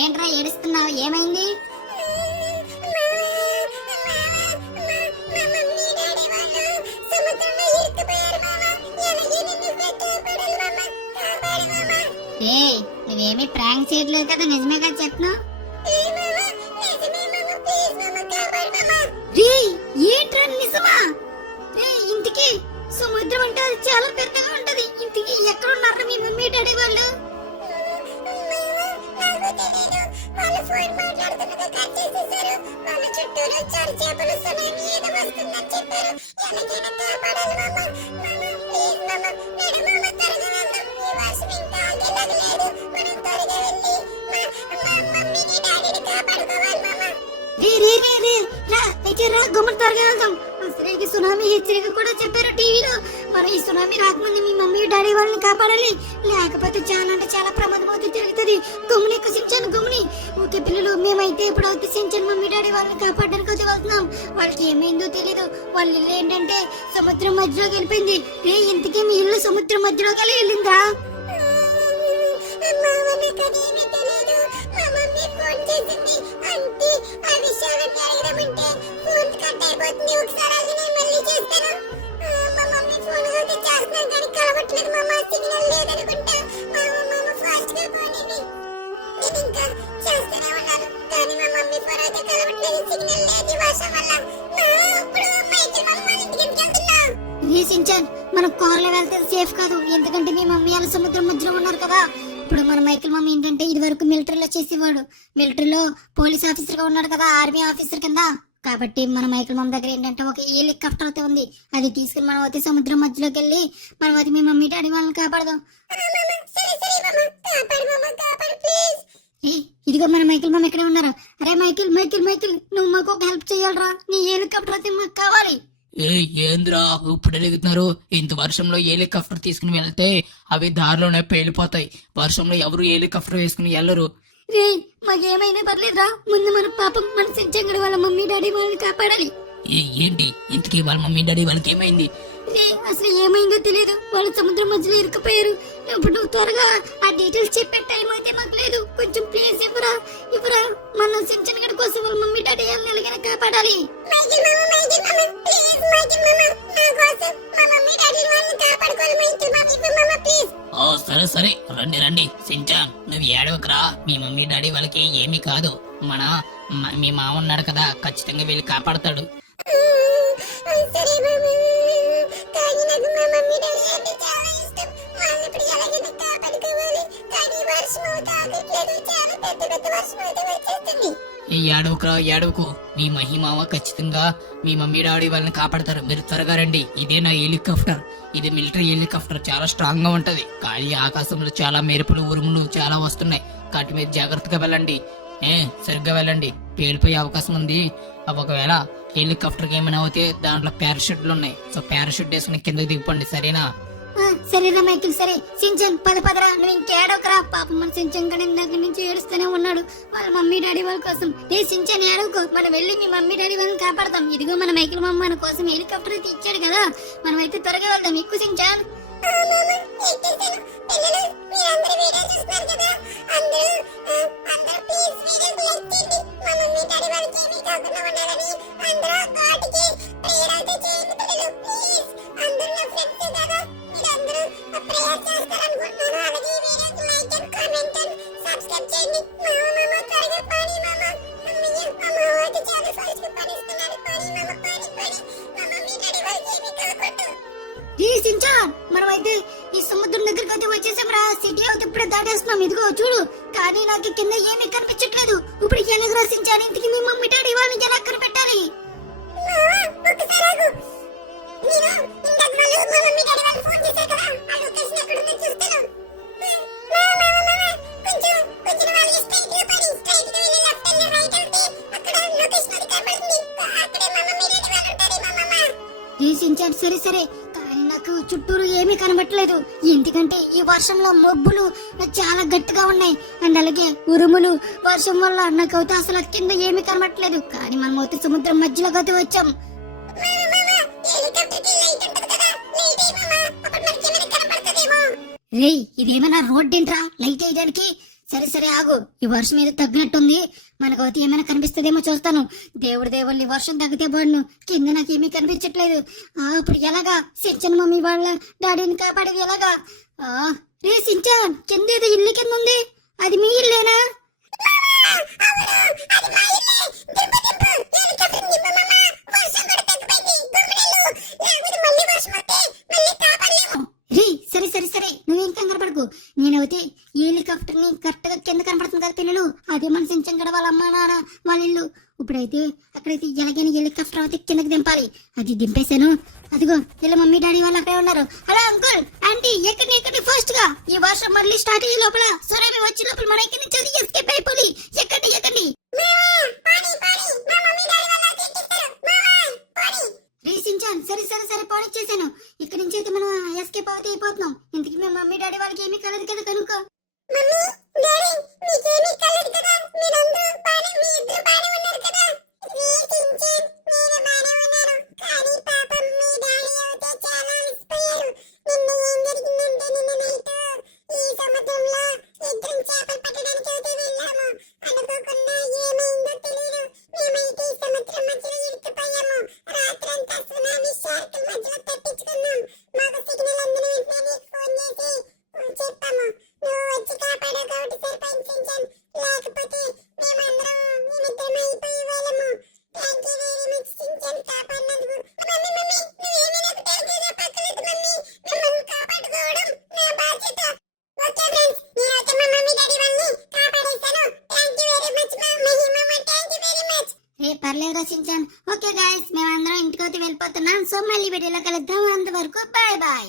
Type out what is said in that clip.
ఏంట్రా ఏడుస్తున్నావు? ఏమైంది? నువ్వేమి ప్రాంక్ చేయట్లేదు కదా, నిజమే కదా చెప్తున్నావు? ఏంట్రా నిజమా? ఇంటికి సముద్రం అంటే అది చాలా పెద్దగా ఉంటది. ఇంటికి ఎక్కడున్నారు మీ మమ్మీ డాడీ వాళ్ళు? సునామీ హెచ్చరిక కూడా చెప్పారు టీవీలో. మరి ఈ సునామీ రాకముందు మీ మమ్మీ డాడీ వాళ్ళని కాపాడాలి, లేకపోతే చాలా అంటే చాలా ప్రమాదం అవుతుంది జరుగుతుంది. గమ్ముని సించాను గమ్ముని. ఓకే పిల్లలు, మేమైతే ఇప్పుడు అయితే సించాను మమ్మీ డాడీ వాళ్ళని కాపాడడానికి అయితే వెళ్తున్నాం. వాళ్ళకి ఏమైందో తెలీదు. వాళ్ళ ఇల్లు ఏంటంటే సముద్రం మధ్యలోకి వెళ్ళిపోయింది. ఇంతకీ మీ ఇల్లు సముద్రం మధ్యలోకి వెళ్ళిందా? మనం కార్లో వెళ్తే సేఫ్ కాదు, ఎందుకంటే మీ మమ్మీ వాళ్ళ సముద్రం మధ్యలో ఉన్నారు కదా. ఇప్పుడు మన మైకిల్ మమ్మీ ఏంటంటే ఇది వరకు మిలిటరీలో చేసేవాడు. మిలిటరీలో పోలీస్ ఆఫీసర్ గా ఉన్నాడు కదా, ఆర్మీ ఆఫీసర్ కింద. కాబట్టి మన మైకిల్ మమ్మీ దగ్గర ఏంటంటే ఒక హెలికాప్టర్ అయితే ఉంది. అది తీసుకుని మనం అయితే సముద్రం మధ్యలోకి వెళ్ళి మనం అయితే మీ మమ్మీ డాడీ వాళ్ళని కాపాడదాం. ఇదిగో మన మైకిల్ మమ్మీ ఇక్కడే ఉన్నారు. అరే మైకిల్ మైకిల్ మైకిల్, నువ్వు మాకు ఒక హెల్ప్ చేయాలరా. నీ హెలికాప్టర్ అయితే మాకు కావాలి. ఏంద్రా ఇప్పుడు అడుగుతున్నారు? ఇంత వర్షంలో హెలికాప్టర్ తీసుకుని వెళ్తే అవి దారిలోనే పేలిపోతాయి. వర్షంలో ఎవరు హెలికాప్టర్ వేసుకుని వెళ్ళరు. మాకేమైనా పర్లేదురా, ముందు మన పాపం మన సించంగడి వాళ్ళ మమ్మీ డాడీ వాళ్ళని కాపాడాలి. ఏంటి ఇంతకీ వాళ్ళ మమ్మీ డాడీ వాళ్ళకి ఏమైంది? అసలు ఏమైందో తెలియదు. వాళ్ళు సముద్రం మధ్యలో ఇరుక్కుపోయారు. ఇప్పుడు నువ్వు త్వరగా ఆ డీటెయిల్స్ చెప్పే టైం అయితే మాకు లేదు. కొంచెం ప్లీజ్ ఇవ్వరా ఇవ్వరా. మన సించంగడి కోసం వాళ్ళ మమ్మీ డాడీ వాళ్ళని ఎలాగైనా కాపాడాలి. సరే సరే, రండి రండి. సించాన్, నువ్వు ఏడవకరా. మీ మమ్మీ డాడీ వాళ్ళకి ఏమీ కాదు. మీ మామ ఉన్నాడు కదా, ఖచ్చితంగా వెళ్ళి కాపాడతాడు. ఏడవకురా ఏడవకు. మీ మహిమావ ఖచ్చితంగా మీ మమ్మీ డాడీ వాళ్ళని కాపాడతారు. మీరు త్వరగా రండి. ఇదే నా హెలికాప్టర్. ఇది మిలిటరీ హెలికాప్టర్, చాలా స్ట్రాంగ్ గా ఉంటది. కానీ ఆకాశంలో చాలా మెరుపులు ఉరుములు చాలా వస్తున్నాయి. కాబట్టి మీరు జాగ్రత్తగా వెళ్ళండి. సరిగ్గా వెళ్ళండి, పేలిపోయే అవకాశం ఉంది. ఒకవేళ హెలికాప్టర్ ఏమైనా అవుతే దాంట్లో పారాషూట్లు ఉన్నాయి. సో పారాషూట్ వేసుకుని కిందకి దిగిపోండి, సరేనా? సరేనా మైకిల్, సరే. సించన్ పదపదరా, నువ్వు ఇంకేడవకరా. పాపం మన సించన్ గడి ఇందాక నుంచి ఏడుస్తూనే ఉన్నాడు వాళ్ళ మమ్మీ డాడీ వాళ్ళ కోసం. సించన్ ఏడవకు, మనం వెళ్ళి మీ మమ్మీ డాడీ వాళ్ళని కాపాడతాం. ఇదిగో మన మైకిల్ మమ్మ మన కోసం హెలికాప్టర్ అయితే ఇచ్చాడు కదా, మనం అయితే త్వరగా వెళ్దాం. ఎక్కువ సించాన్. మనమైతే ఈ సముద్రం దగ్గరికి అయితే వచ్చేసాం రా. సిటీ అయితే ఇప్పుడే దాటేస్తున్నాం. ఇదిగో చూడు, కానీ నాకు కింద ఏమీ కనిపించట్లేదు. ఇప్పుడు ఎలాగ రచించాను? ఇంటికి మీ మమ్మీ డాడీ వాళ్ళని ఎలా కనిపెట్టాలి? రీసించాను సరే సరే, కానీ నాకు చుట్టూరు ఏమీ కనబట్టలేదు. ఎందుకంటే ఈ వర్షంలో మబ్బులు చాలా గట్టిగా ఉన్నాయి. అండ్ అలాగే ఉరుములు వర్షం వల్ల నాకైతే అసలు కింద ఏమీ కనబట్టలేదు. కానీ మనం అయితే సముద్రం మధ్యలోకి అయితే వచ్చాం. రే, ఇదేమైనా రోడ్ ఏంట్రా లైట్ వేయడానికి? సరే సరే ఆగు, ఈ వర్షం ఏదో తగ్గినట్టుంది. మనకైతే ఏమైనా కనిపిస్తుందేమో చూస్తాను. దేవుళ్ళు ఈ వర్షం తగ్గితే బాడును. కింద నాకేమీ కనిపించట్లేదు. ఇప్పుడు ఎలాగా? సించన్ మమ్మీ వాళ్ళ డాడీని కాపాడేది ఎలాగా? రే సించాన్, కింద ఏదో ఇల్లు కింద ఉంది. అది మీ ఇల్లేనా? రే సరే సరే సరే, నువ్వేం కంగారు పడకు. నేనైతే ఈ హెలికాప్టర్ ని కరెక్ట్ గా కింద కనపడుతుంది కదా పిల్లలు, అదే మన సించన్ గడ వాళ్ళ అమ్మ నాన్న వాళ్ళ ఇల్లు. ఇప్పుడైతే అక్కడైతే ఎలాగైనా హెలికాప్టర్ అయితే కిందకి దింపాలి. అది దింపేశాను. అదిగో వీళ్ళ మమ్మీ డాడీ వాళ్ళు అక్కడే ఉన్నారు. హలో అంకుల్ ఆంటీ, ఎక్కడి ఫాస్ట్ గా. ఈ వర్షం మళ్ళీ స్టార్ట్ అయ్యే లోపల సునామీ వచ్చే లోపల మన ఇక్కడి నుంచి ఎస్కేప్ అయిపోయి. ఎక్కండి. రీసించాను సరే సరే సరే, పాడు చేశాను. ఇక్కడి నుంచి అయితే మనం ఎస్కేప్ అవుతే అయిపోతున్నాం. ఇంతకీ మీ మమ్మీ డాడీ వాళ్ళకి ఏమీ కలదు కదా కనుక. పర్లేదు రచించాను. ఓకే గైస్, మేమందరం ఇంటికి వెళ్ళిపోతున్నాం. సో మళ్ళీ వీడియోలో కలుద్దాం. అంతవరకు బాయ్ బాయ్.